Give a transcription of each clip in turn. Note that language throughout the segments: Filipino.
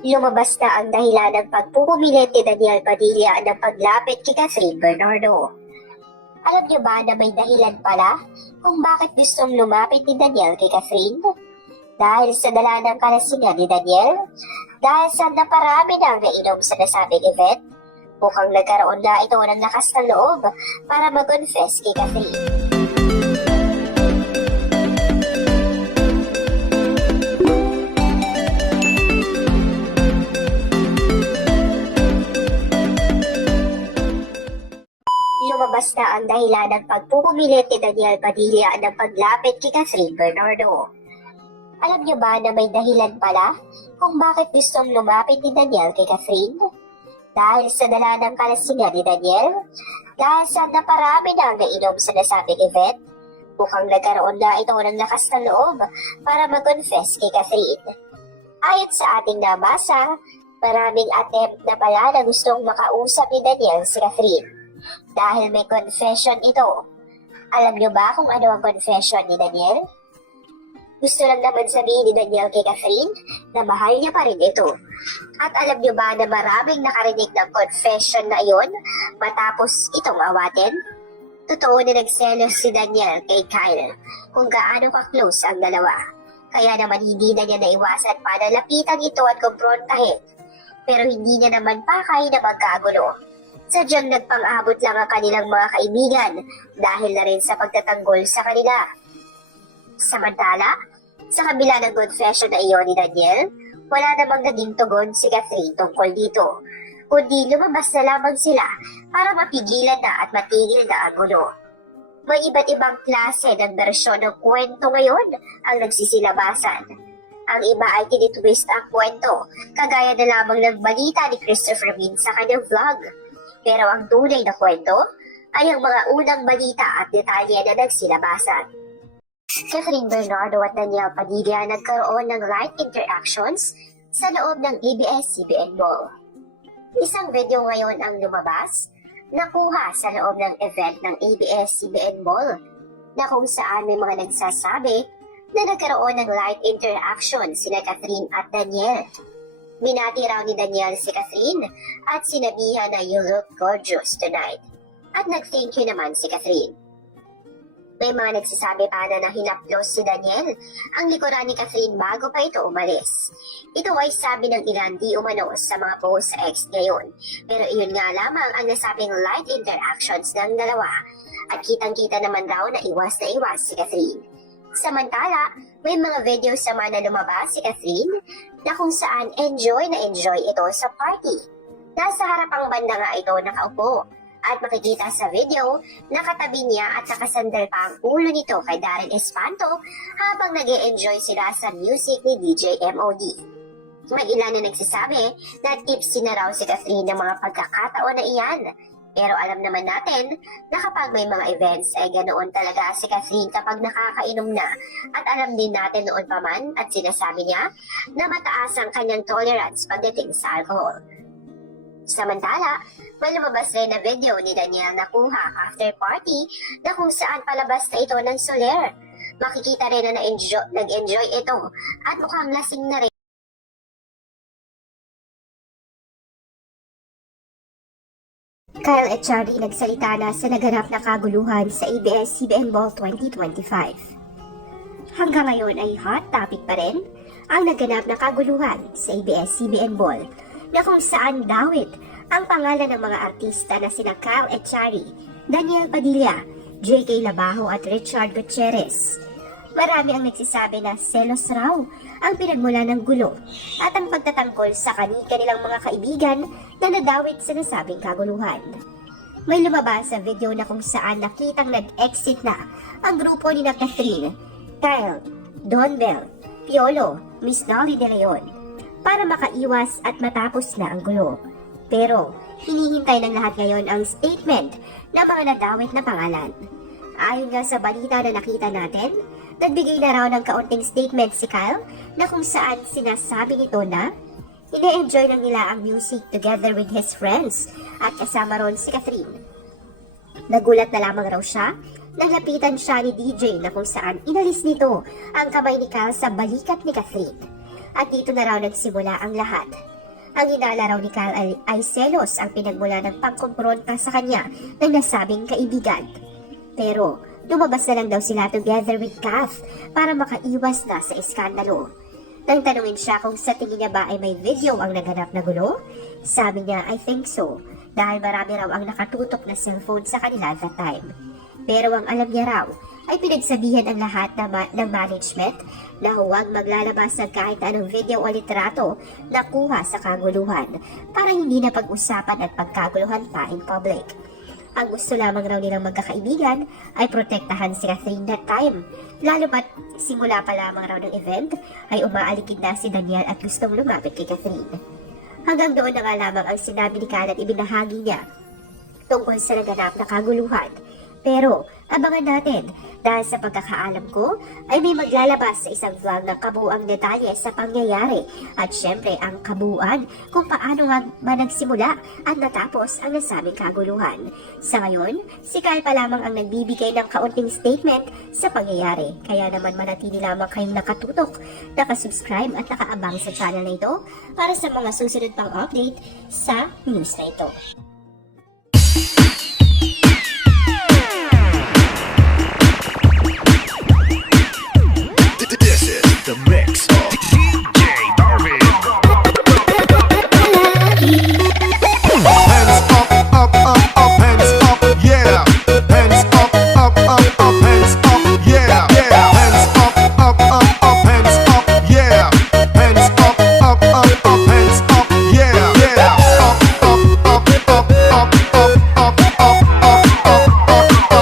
Lumabas na ang dahilan ng pagpupumilit ni Daniel Padilla ng paglapit kay Catherine Bernardo. Alam niyo ba na may dahilan pala kung bakit gustong lumapit ni Daniel kay Catherine? Dahil sa dala ng kalasingan ni Daniel? Dahil sa naparami na ang nainom sa nasabing event? Mukhang nagkaroon na ito ng lakas ng loob para mag-confess kay Catherine. Lumabas na ang dahilan ng pagpupumilit ni Daniel Padilla ng paglapit kay Catherine Bernardo. Alam niyo ba na may dahilan pala kung bakit gustong lumapit ni Daniel kay Catherine? Dahil sa dala ng kalasingan ni Daniel? Dahil sa naparami na ang nainom sa nasabing event? Mukhang nagkaroon na ito ng lakas ng loob para mag-confess kay Catherine. Ayon sa ating nabasa, maraming attempt na pala na gustong makausap ni Daniel si Catherine. Dahil may confession ito. Alam niyo ba kung ano ang confession ni Daniel? Gusto lang naman sabihin ni Daniel kay Catherine na mahal niya pa rin ito. At alam niyo ba na maraming nakarinig ng confession na iyon matapos itong awatin? Totoo na nagselos si Daniel kay Kyle kung gaano ka-close ang dalawa. Kaya naman hindi na niya naiwasan pa na lapitan ito at kumprontahin. Pero hindi niya naman pakay na magkagulo. Sadyang nagpang-abot lang ang kanilang mga kaibigan dahil na rin sa pagtatanggol sa kanila. Samantala, sa kabila ng confession na iyon ni Daniel, wala namang naging tugon si Catherine tungkol dito, kundi lumabas na lamang sila para mapigilan na at matigil na ang gulo. May iba't ibang klase ng bersyon ng kwento ngayon ang nagsisilabasan. Ang iba ay tinitwist ang kwento, kagaya na lamang ng balita ni Christopher Min sa kanyang vlog. Pero ang tunay na kwento ay ang mga unang balita at detalye na nagsilabasan. Catherine Bernardo at Daniel Padilla nagkaroon ng light interactions sa loob ng ABS-CBN Mall. Isang video ngayon ang lumabas, nakuha sa loob ng event ng ABS-CBN Mall, na kung saan may mga nagsasabi na nagkaroon ng light interaction sina Catherine at Daniel. Binati raw ni Daniel si Catherine at sinabihan na "You look gorgeous tonight." At nag-thank you naman si Catherine. May mga nagsasabi pa na hinaplos si Daniel ang likuran ni Catherine bago pa ito umalis. Ito ay sabi ng ilan di umano sa mga post sa X ngayon. Pero iyon nga lamang ang nasabing light interactions ng dalawa. At kitang-kita naman daw na iwas si Catherine. Samantala, may mga videos naman na lumabas si Catherine na kung saan enjoy ito sa party. Nasa harapang banda nga ito nakaupo. At makikita sa video, nakatabi niya at nakasandal pa ang ulo nito kay Darren Espanto habang nag-e-enjoy sila sa music ni DJ MOD. May ilan na nagsasabi na tipsy na raw si Catherine ng mga pagkakataon na iyan. Pero alam naman natin na kapag may mga events ay ganoon talaga si Catherine kapag nakakainom na. At alam din natin noon pa man at sinasabi niya na mataas ang kanyang tolerance pagdating sa alcohol. Samantala, may lumabas rin na video ni Daniel na kuha after party na kung saan palabas na ito ng Soler. Makikita rin na nag-enjoy ito at mukhang lasing na rin. Kyle at Charlie nagsalita na sa naganap na kaguluhan sa ABS-CBN Mall 2025. Hanggang ngayon ay hot topic pa rin ang naganap na kaguluhan sa ABS-CBN Mall na kung saan dawit ang pangalan ng mga artista na sina Kyle Echari, Daniel Padilla, J.K. Labajo at Richard Gutierrez. Marami ang nagsasabi na selos raw ang pinagmula ng gulo at ang pagtatangkol sa kanilang mga kaibigan na nadawit sa nasabing kaguluhan. May lumabas sa video na kung saan nakitang nag-exit na ang grupo ni Catherine, Kyle, Don Bell, Piolo, Miss Dolly De Leon para makaiwas at matapos na ang gulo. Pero, hinihintay ng lahat ngayon ang statement ng mga nadawit na pangalan. Ayon nga sa balita na nakita natin, nagbigay na raw ng kaunting statement si Kyle na kung saan sinasabi nito na ine-enjoy lang nila ang music together with his friends at kasama ron si Catherine. Nagulat na lamang raw siya nang lapitan siya ni DJ na kung saan inalis nito ang kamay ni Kyle sa balikat ni Catherine. At dito na raw nagsimula ang lahat. Ang hinala raw ni Kyle ay selos ang pinagmula ng pangkumpronta sa kanya ng nasabing kaibigan. Pero lumabas na lang daw sila together with Kath para makaiwas na sa iskandalo. Nang tanungin siya kung sa tingin niya ba ay may video ang naganap na gulo, sabi niya, I think so, dahil marami raw ang nakatutok na cellphone sa kanila that time. Pero ang alam niya raw ay pinagsabihan ang lahat ng management na huwag maglalabas ng kahit anong video o litrato na kuha sa kaguluhan para hindi na pag-usapan at pagkaguluhan pa in public. Ang gusto lamang raw nilang magkakaibigan ay protektahan si Catherine that time, lalo pat simula pa lamang raw ng event ay umaalikid na si Daniel at gustong lumapit kay Catherine. Hanggang doon na nga lamang ang sinabi ni Kyle at ibinahagi niya tungkol sa naganap na kaguluhan. Pero abangan natin dahil sa pagkakaalam ko ay may maglalabas sa isang vlog ng kabuuang detalye sa pangyayari at syempre ang kabuuan kung paano ba nagsimula at natapos ang nasabing kaguluhan. Sa ngayon, si Kyle pa lamang ang nagbibigay ng kaunting statement sa pangyayari. Kaya naman manatili lamang kayong nakatutok, nakasubscribe at nakaabang sa channel na ito para sa mga susunod pang update sa news na ito. The mix of DJ Darvin. Hands up, up, up, up, hands up, yeah. Hands up, up, up, up, hands up, yeah, yeah. Hands up, up, up, up, hands up, yeah. Hands up, up, up, up, hands up, yeah, yeah. Up, up, up, up, up, up, up, up, up, up, up, up.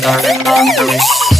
Darling,